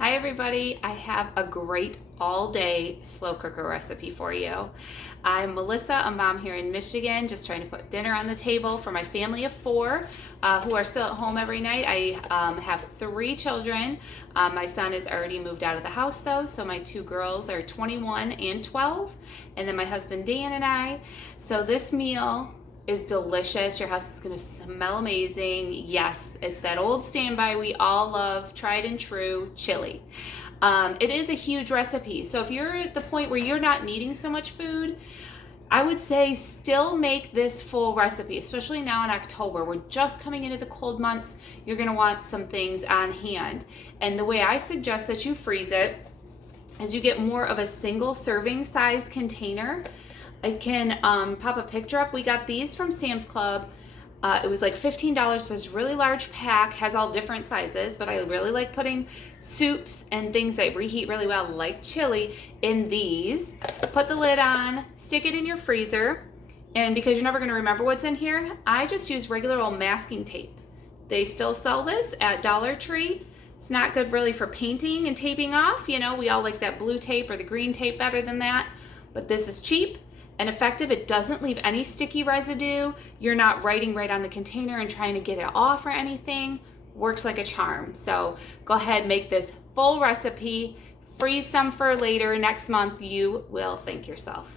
Hi everybody, I have a great all-day slow cooker recipe for you. I'm Melissa, a mom here in Michigan, just trying to put dinner on the table for my family of four who are still at home every night. I have three children. My son is already moved out of the house though, so my two girls are 21 and 12, and then my husband Dan and I. So this meal is delicious. Your house is going to smell amazing. Yes, it's that old standby we all love, tried and true chili. It is a huge recipe. So if you're at the point where you're not needing so much food, I would say still make this full recipe, especially now in October. We're just coming into the cold months. You're going to want some things on hand. And the way I suggest that you freeze it is you get more of a single serving size container. I can pop a picture up. We got these from Sam's Club. It was like $15 for this really large pack. Has all different sizes, but I really like putting soups and things that reheat really well, like chili, in these. Put the lid on, stick it in your freezer, and because you're never going to remember what's in here, I just use regular old masking tape. They still sell this at Dollar Tree. It's not good really for painting and taping off. You know, we all like that blue tape or the green tape better than that, but this is cheap and effective. It doesn't leave any sticky residue. You're not writing right on the container and trying to get it off or anything. Works like a charm. So go ahead, make this full recipe, freeze some for later. Next month, you will thank yourself.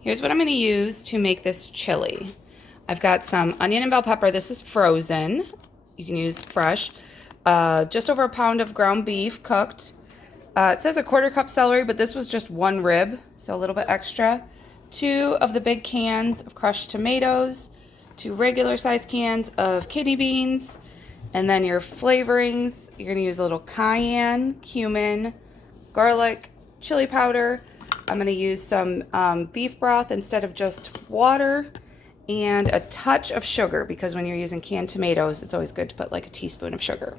Here's what I'm gonna use to make this chili. I've got some onion and bell pepper. This is frozen. You can use fresh. Just over a pound of ground beef cooked. It says a 1/4 cup celery, but this was just one rib, so a little bit extra. 2 of the big cans of crushed tomatoes, 2 regular size cans of kidney beans, and then your flavorings. You're gonna use a little cayenne, cumin, garlic, chili powder. I'm gonna use some beef broth instead of just water, and a touch of sugar, because when you're using canned tomatoes, it's always good to put like a teaspoon of sugar.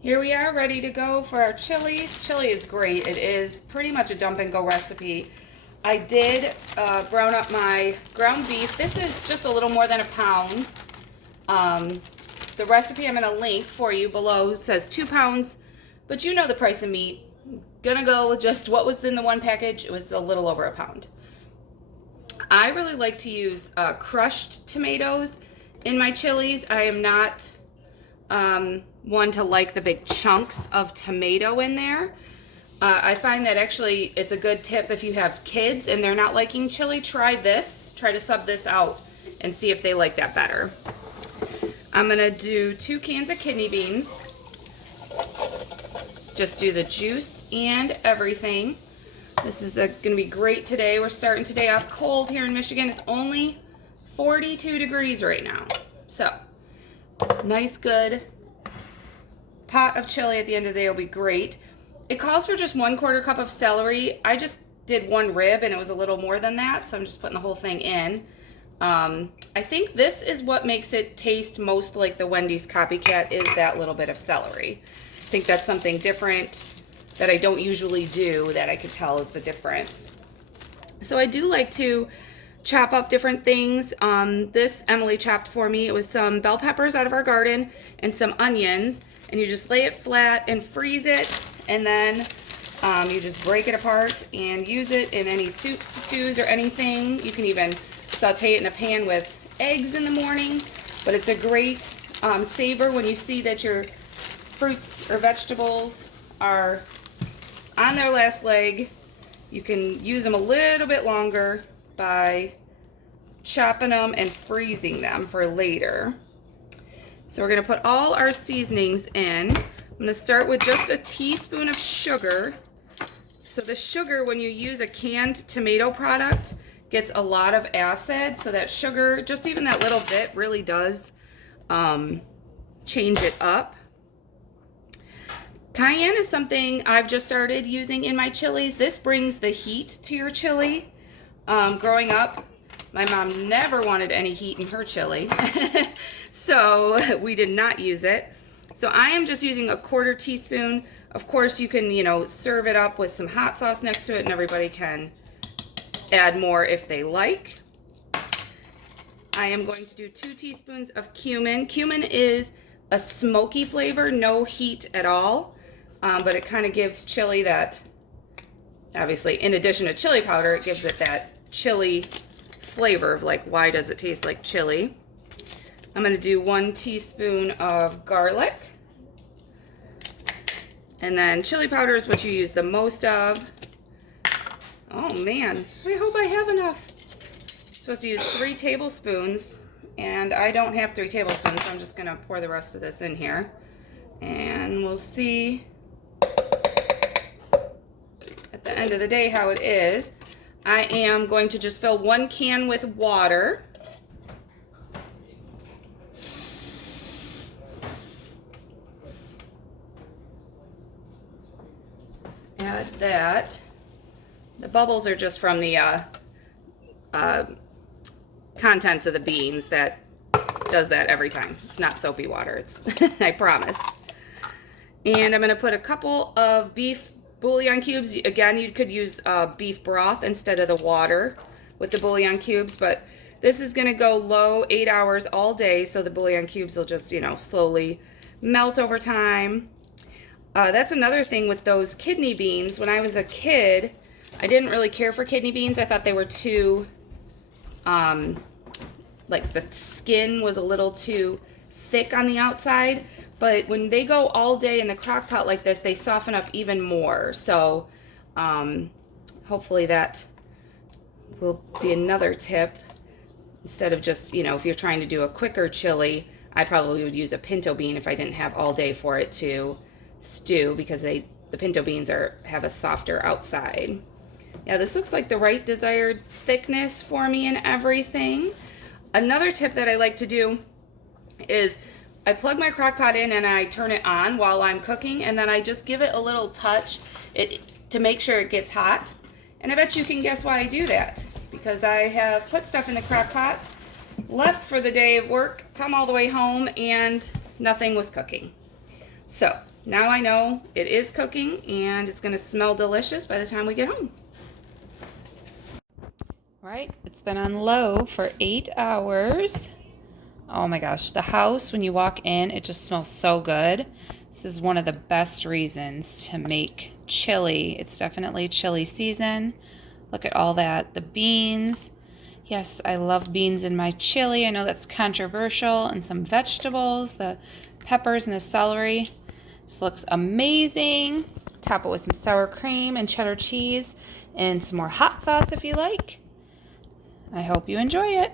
Here we are, ready to go for our chili. Chili is great. It is pretty much a dump and go recipe. I did brown up my ground beef. This is just a little more than a pound. The recipe I'm gonna link for you below says 2 pounds, but you know the price of meat. Gonna go with just what was in the one package. It was a little over a pound. I really like to use crushed tomatoes in my chilies. I am not one to like the big chunks of tomato in there. I find that actually it's a good tip if you have kids and they're not liking chili. Try this. Try to sub this out and see if they like that better. I'm gonna do 2 cans of kidney beans. Just do the juice and everything. This is gonna be great today. We're starting today off cold here in Michigan. It's only 42 degrees right now. So nice, good pot of chili at the end of the day will be great. It calls for just 1/4 cup of celery. I just did 1 rib and it was a little more than that, so I'm just putting the whole thing in. I think this is what makes it taste most like the Wendy's Copycat, is that little bit of celery. I think that's something different that I don't usually do that I could tell is the difference. So I do like to chop up different things. This Emily chopped for me. It was some bell peppers out of our garden and some onions, and you just lay it flat and freeze it, and then you just break it apart and use it in any soups, stews, or anything. You can even saute it in a pan with eggs in the morning, but it's a great savor when you see that your fruits or vegetables are on their last leg. You can use them a little bit longer by chopping them and freezing them for later. So we're gonna put all our seasonings in. I'm gonna start with just a teaspoon of sugar. So the sugar, when you use a canned tomato product, gets a lot of acid. So that sugar, just even that little bit, really does change it up. Cayenne is something I've just started using in my chilies. This brings the heat to your chili. Growing up, my mom never wanted any heat in her chili, so we did not use it. So I am just using a 1/4 teaspoon. Of course, you can, serve it up with some hot sauce next to it, and everybody can add more if they like. I am going to do 2 teaspoons of cumin. Cumin is a smoky flavor, no heat at all, but it kind of gives chili that, obviously, in addition to chili powder, it gives it that chili flavor of like, why does it taste like chili? I'm going to do 1 teaspoon of garlic. And then chili powder is what you use the most of. Oh man, I hope I have enough. I'm supposed to use 3 tablespoons, and I don't have 3 tablespoons, so I'm just going to pour the rest of this in here. And we'll see at the end of the day how it is. I am going to just fill 1 can with water. Add that. The bubbles are just from the contents of the beans that does that every time. It's not soapy water, it's I promise. And I'm going to put a couple of beef bouillon cubes. Again, you could use beef broth instead of the water with the bouillon cubes, but this is going to go low 8 hours all day, so the bouillon cubes will just, you know, slowly melt over time. That's another thing with those kidney beans. When I was a kid, I didn't really care for kidney beans. I thought they were too, like the skin was a little too thick on the outside. But when they go all day in the crock pot like this, they soften up even more. So hopefully that will be another tip. Instead of just, you know, if you're trying to do a quicker chili, I probably would use a pinto bean if I didn't have all day for it to stew, because the pinto beans have a softer outside. Yeah, this looks like the right desired thickness for me and everything. Another tip that I like to do is I plug my crock pot in and I turn it on while I'm cooking, and then I just give it a little touch to make sure it gets hot. And I bet you can guess why I do that, because I have put stuff in the crock pot, left for the day of work, come all the way home, and nothing was cooking. So now I know it is cooking, and it's going to smell delicious by the time we get home. Right, it's been on low for 8 hours. Oh my gosh, the house, when you walk in, it just smells so good. This is one of the best reasons to make chili. It's definitely chili season. Look at all that, the beans. Yes, I love beans in my chili. I know that's controversial. And some vegetables, the peppers and the celery. This looks amazing. Top it with some sour cream and cheddar cheese and some more hot sauce if you like. I hope you enjoy it.